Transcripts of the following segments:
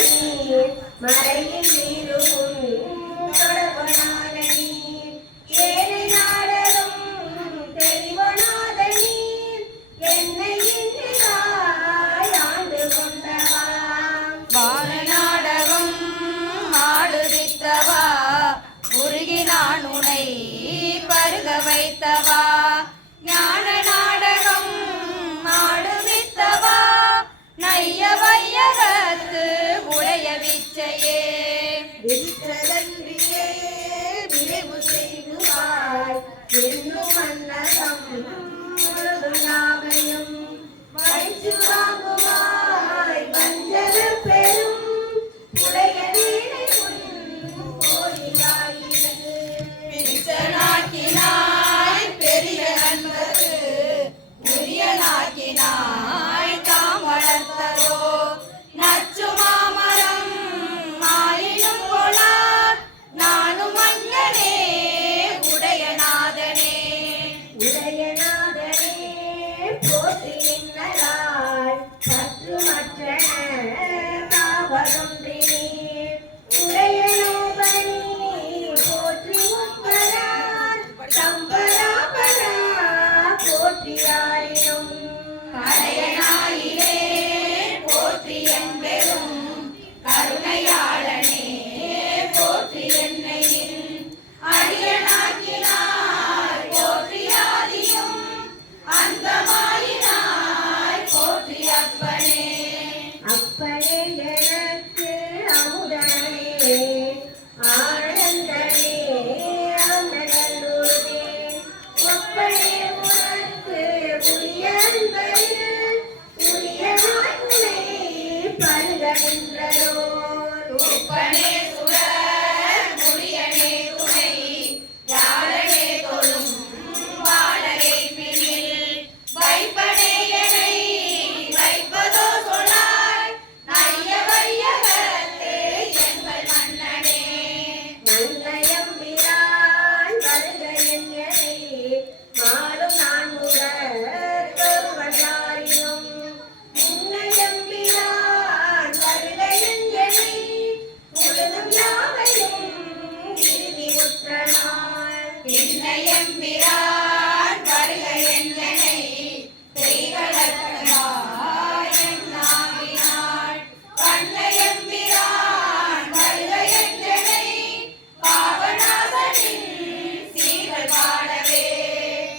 நீர் மறையில் நீரும் Seven.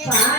Bye.